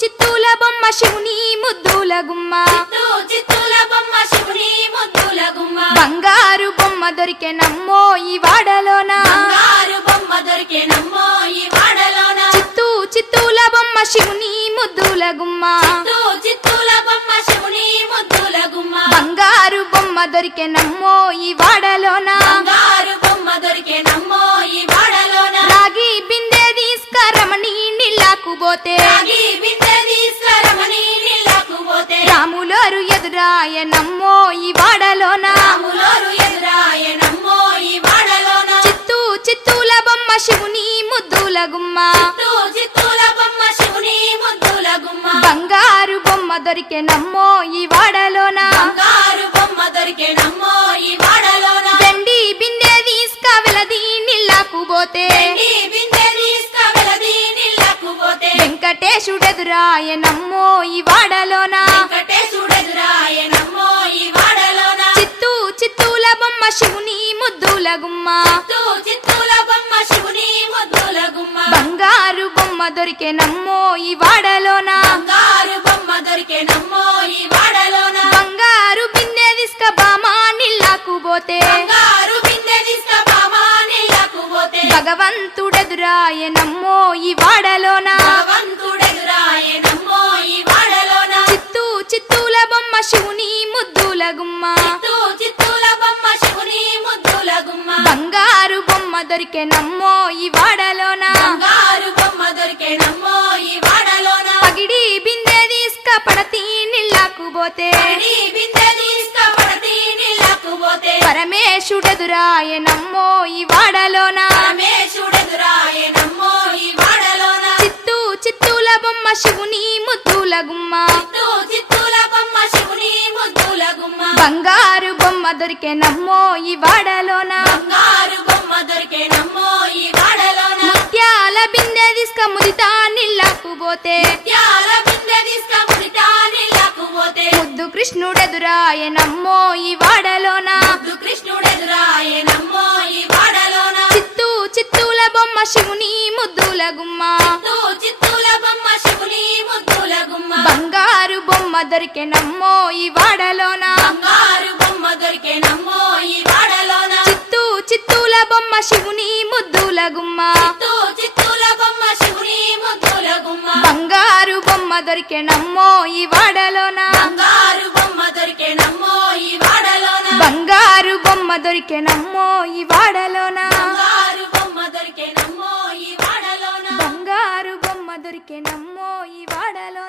చిత్తూల బొమ్మ శివుని ముద్దుల గుమ్మ చిత్తూల బొమ్మ శివుని ముద్దుల గుమ్మ బంగారు బొమ్మ దొరికే నమ్మో ఈ వాడలోన బంగారు బొమ్మ దొరికే నమ్మో ఈ వాడలోన చిత్తూల బొమ్మ శివుని ముద్దుల గుమ్మ చిత్తూల బొమ్మ శివుని ముద్దుల గుమ్మ బంగారు బొమ్మ దొరికే నమ్మో ఈ వాడలోన బంగారు బొమ్మ దొరికే నమ్మో ఈ వాడలోన రాగి బిందె తీసుకరమని నీళ్ళకు పోతే రాగి బిందె తీసుకురమని నీళ్ళకు పోతే రాములోరు ఎదురాయ నమ్మో ఈ వాడలోన రాములోరు ఎదురాయ నమ్మో ఈ వాడలోన చిత్తూల బొమ్మ శివుని ముద్దుల గుమ్మ చిత్తూల బొమ్మ శివుని ముద్దుల గుమ్మ బంగారు బొమ్మ దొరికే నమ్మో ఈ వాడలోన బంగారు బొమ్మ దొరికే నమ్మో ఈ వాడలోన వెండి బిందె తీసుక వెలది నీళ్ళకు పోతే వెండి బిందె తీసుకువెళది నీళ్ళకు పోతే వెంకటేశుడెదురాయ నమ్మో ఈ వాడలోన వెంకటేశుడెదురాయ నమ్మో ఈ వాడలోన చిత్తూల బొమ్మ శివుని ముద్దుల గుమ్మ చిత్తూల బొమ్మ శివుని ముద్దుల గుమ్మ బంగారు బొమ్మ దొరికే నమ్మో ఈ వాడలోన బంగారు బొమ్మ దొరికే నమ్మో ఈ వాడలోన బంగారు బిందె తీసుక బామా నీళ్ళకు పోతే బంగారు బిందె తీసుకువా నీళ్ళకు పోతే భగవంతుడెదురాయ నమ్మో ఈ వాడలోన భగవంతుడెదురాయ నమ్మో ఈ వాడలోన చిత్తూల బొమ్మ శివుని ముద్దుల గుమ్మ చిత్తూల బొమ్మ శివుని ముద్దుల గుమ్మ బంగారు బొమ్మ దొరికే నమ్మో ఈ వాడలోన బంగారు బొమ్మ దొరికే నమ్మో ఈ వాడలోన పగిడి బిందె తీసుక పడతి నీళ్ళకు పోతే పడి బిందె తీసుకువడతి నీళ్ళకు పోతే పరమేశుడెదురాయ నమ్మో ఈ వాడలోన పరమేశుడెదురాయ నమ్మో ఈ వాడలోన చిత్తూల బొమ్మ శివుని ముద్దుల గుమ్మ చిత్తూల బొమ్మ శివుని ముద్దుల గుమ్మ బంగారు బొమ్మ దొరికే నమ్మో ఈ వాడలోన బంగారు బొమ్మ దొరికే నమ్మో ఈ వాడలోన ముత్యాల బిందె తీసుక ముదితా నీళ్ళకు పోతే త్యాల బిందె తీసుకువడితా నీళ్ళకు పోతే ముద్దు కృష్ణుడెదురాయ నమ్మో ఈ వాడలోన కృష్ణుడెదురాయ నమ్మో ఈ వాడలోన చిత్తూల బొమ్మ శివుని ముద్దుల గుమ్మ చిత్తూల బొమ్మ శివుని ముద్దుల గుమ్మ బంగారు బొమ్మ దొరికే నమ్మో ఈ వాడలోన బంగారు బొమ్మ దొరికే నమ్మో ఈ వాడలోన చిత్తూల బొమ్మ శివుని ముద్దుల గుమ్మ చిత్తూల బొమ్మ శివుని ముద్దుల గుమ్మ బంగారు బొమ్మ దొరికే నమ్మో ఈ వాడలోన బంగారు బొమ్మ దొరికే నమ్మో ఈ వాడలోన బంగారు బొమ్మ దొరికే నమ్మో ఈ వాడలోన బంగారు బొమ్మ దొరికే నమ్మో ఈ వాడలోన బంగారు బొమ్మ దొరికే నమ్మో ఈ వాడలోన